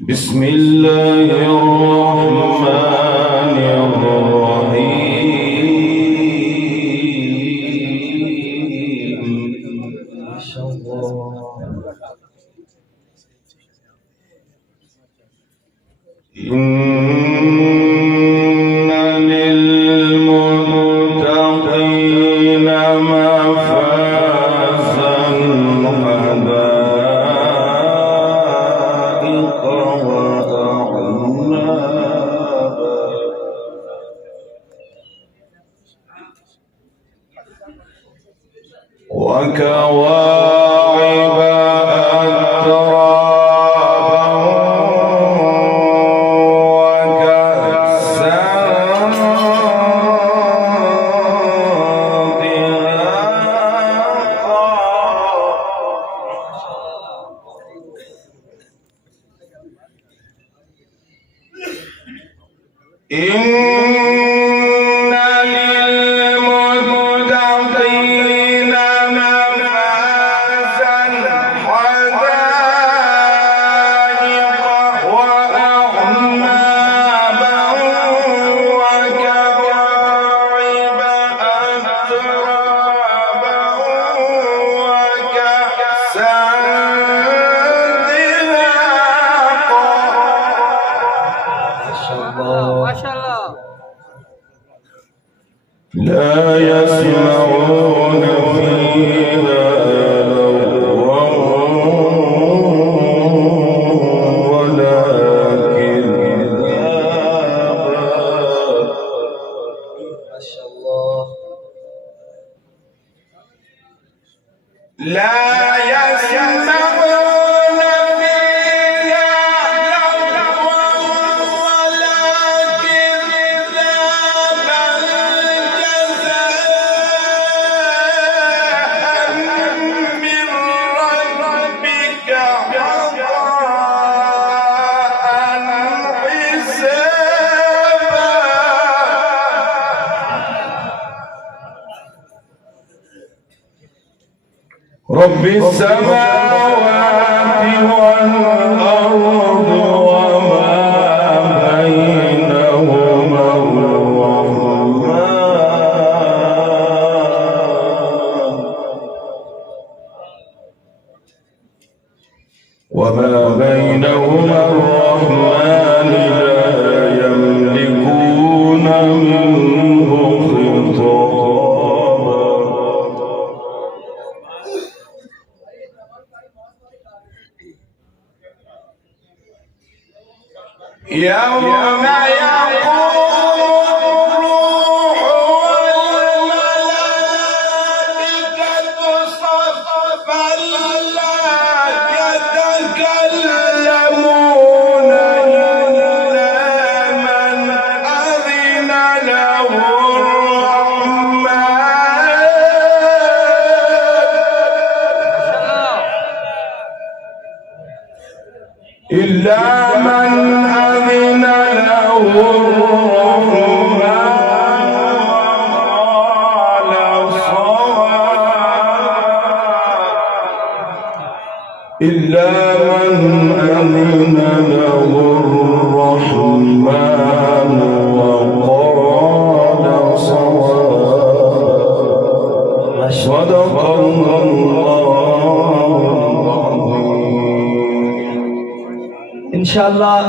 بسم الله الرحمن الرحيم. ما شاء الله. إن للمتقين مفازا حدائق وكواعب أترابا وكأسا دهاقا. إن للمتقين مفازا حدائق وأعنابا وكواعب أترابا وكأسا دهاقا. ما شاء الله. لا يسمعون فيها لغوا ولا كذابا. ما شاء الله. لا يسمعون فيها لغوا ولا كذابا. جزاء من ربك عطاء حسابا. رب السماوات والأرض وما بينهما الرحمن لا يملكون منه خطابا. يوم يقوم الروح والملائكة صفا لا يتكلمون إلا من أذن له الرحمن. إلا من أذن له الرحمن وقال صوابا. إلا من أذن له الرحمن وقال صوابا. صدق الله. इंशाअल्लाह